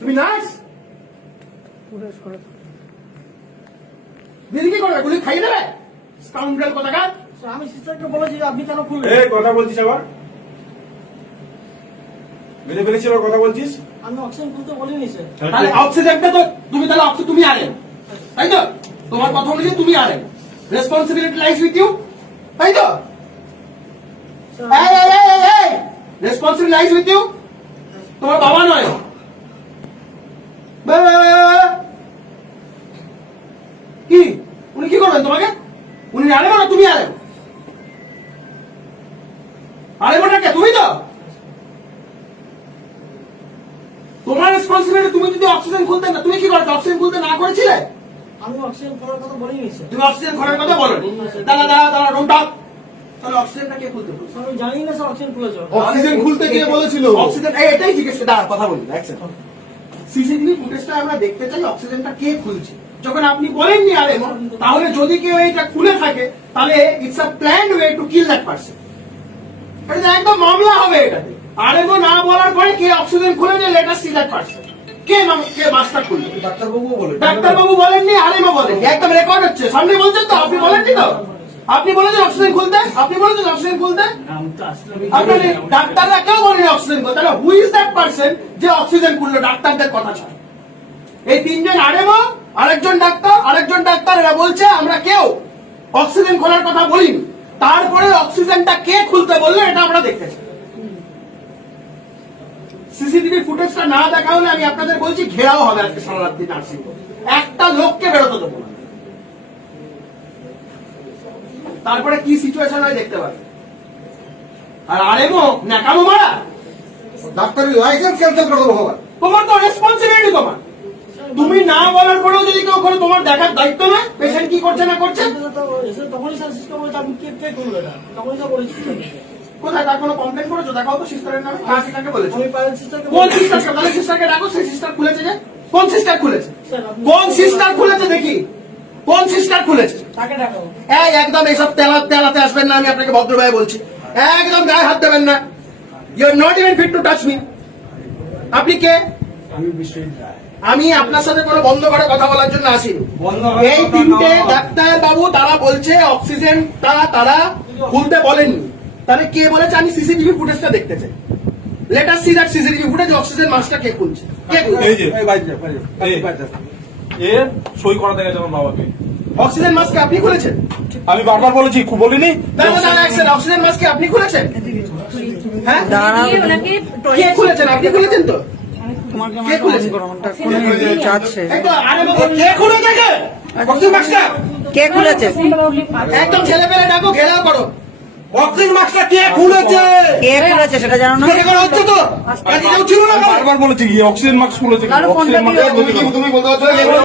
তুমি নার্স দিদি কি করবে গুলি খাইয়ে দেবে স্কাউন্ডাল কোথাকার আমি সিস্টারকে বলেছি আপনি কেন খুললেন এই কথা বলছিস আবার মেরে ফেলেছি আবার কথা বলছিস আমি অক্সিজেন খুলতে বলিনি স্যার তাহলে অক্সিজেনটা তো তুমি তাহলে অক্সিজেন তুমি আনে তাই তো তোমার কথা অনুযায়ী তুমি আনে রেসপন্সিবিলিটি লাইস উইথ ইউ তাই তো এই এই, এই রেসপন্সিবিলিটি লাইস উইথ ইউ তোমার বাবা নয় উনি আনেবো না তুমি আনেবো আনেবোটা কে? তুমি তো? তোমার রেসপন্সিবিলিটি তুমি যদি অক্সিজেন খুলতে না তুমি কি করতে অক্সিজেন খুলতে না করেছিলে? আমি অক্সিজেন করার কথা বলিনি স্যার তুমি অক্সিজেন খোলার কথা বলো দাদা দাদা দাদা টক তাহলে অক্সিজেনটা কে খুলতে বলছে? আমি জানি না স্যার অক্সিজেন খুলেছে। অক্সিজেন খুলতে কে বলেছিল? অক্সিজেন এই এটাই জিজ্ঞেস করে দাঁড়া কথা বলি এক সেকেন্ড সিসিটিভি ফুটেজটা আমরা দেখতে চাই অক্সিজেনটা কে খুলছে? যখন আপনি বলেননি আরে তাহলে যদি কেউ এটা খুলে থাকে তাহলে it's a planned way to kill that person এটা একদম মামলা হবে এটাতে। আরেমো না বলার পরে কে অক্সিজেন খুলে দিলে এটা সি দ্যাট পারসন কে মাম- কে মাস্টার খুলবে ডাক্তারবাবু বলে ডাক্তারবাবু বলেননি আলিমা বলেননি। একদম রেকর্ড হচ্ছে। সামনে বলছেন তো আপনি বলেননি তো? আপনি বলেছেন অক্সিজেন খুলতে, আপনি বলেছেন অক্সিজেন খুলতে। আপনার ডাক্তাররা কেউ বলেনি অক্সিজেন খুলতে। তাহলে হু ইজ দ্যাট পার্সন যে অক্সিজেন খুললো? ডাক্তারদের কথা ছাড়া এই তিনজন আরেমো, আরেকজন ডাক্তার আরেকজন ডাক্তার, এরা বলছে, আমরা কেউ অক্সিজেন খোলার কথা বলিনি। তারপরে অক্সিজেনটা কে খুলতে বলল, এটা আমরা দেখতে চাই। সিসিটিভি ফুটেজটা না দেখা হলে আমি আপনাদের বলছি, ঘেরাও হবে আজকে সারা রাত্রি নার্সিং একটা লোককে বেরোতে দেবো না। তারপরে কি সিচুয়েশন হয় দেখতে পাবে। আর আরেমো ন্যাকামো মারা? ডাক্তারের লাইসেন্স ক্যান্সেল করে দেবো বাবা তোমার তো রেসপন্সিবিলিটি তোমার। তুমি না বলার পরেও যদি কেউ করে তোমার দেখার দায়িত্ব না পেশেন্ট কি করছে না করছে। কোথায়? তার কোনো কমপ্লেন করেছ? দেখাও তো সিস্টারের নামে। কার সিস্টারকে বলেছ? কোন সিস্টার তাহলে সিস্টারকে ডাকো সেই সিস্টার খুলেছে যে? কোন সিস্টার খুলেছে? কোন সিস্টার খুলেছে দেখি। কোন সিস্টার খুলেছে এই একদম এইসব তেলা তেলাতে আসবেন না আমি আপনাকে ভদ্রভাবে বলছি একদম গায়ে হাত দেবেন না you are not even fit to touch me আপনি কে আমি আপনার সাথে কোনো বন্ধ করে কথা বলার জন্য আসিনি করে এই তিনটে ডাক্তার বাবু তারা বলছে অক্সিজেন তারা তারা খুলতে বলেননি তাহলে কে বলেছে আমি সিসিটিভি ফুটেজটা দেখতে চাই let us see that CCTV footage oxygen মাস্কটা কে খুলছে কে খুলছে এই যে এই বাইরে যা, বাইরে যা, এই। বাইরে যা। এ সই বাবাকে। অক্সিজেন মাস্ক আপনি খুলেছেন? আমি বারবার বলেছি খুব বলিনি। second, অক্সিজেন মাস্ক আপনি খুলেছেন? হ্যাঁ? কে খুলেছেন? আপনি খুলেছেন তো? কে খুলেছে একদম কে খুলেছে ছেলে পেলে ডাকো ঘেরাও করো। অক্সিজেন মাস্কটা কে খুলেছে? কে খুলেছে সেটা জানো না? ঘেরা করা হচ্ছে তো? আজকে কেউ ছিল না বারবার বলেছি কি অক্সিজেন মাস্ক খুলেছে অক্সিজেন মাস্ক তুমি তুমি বলতে পারছ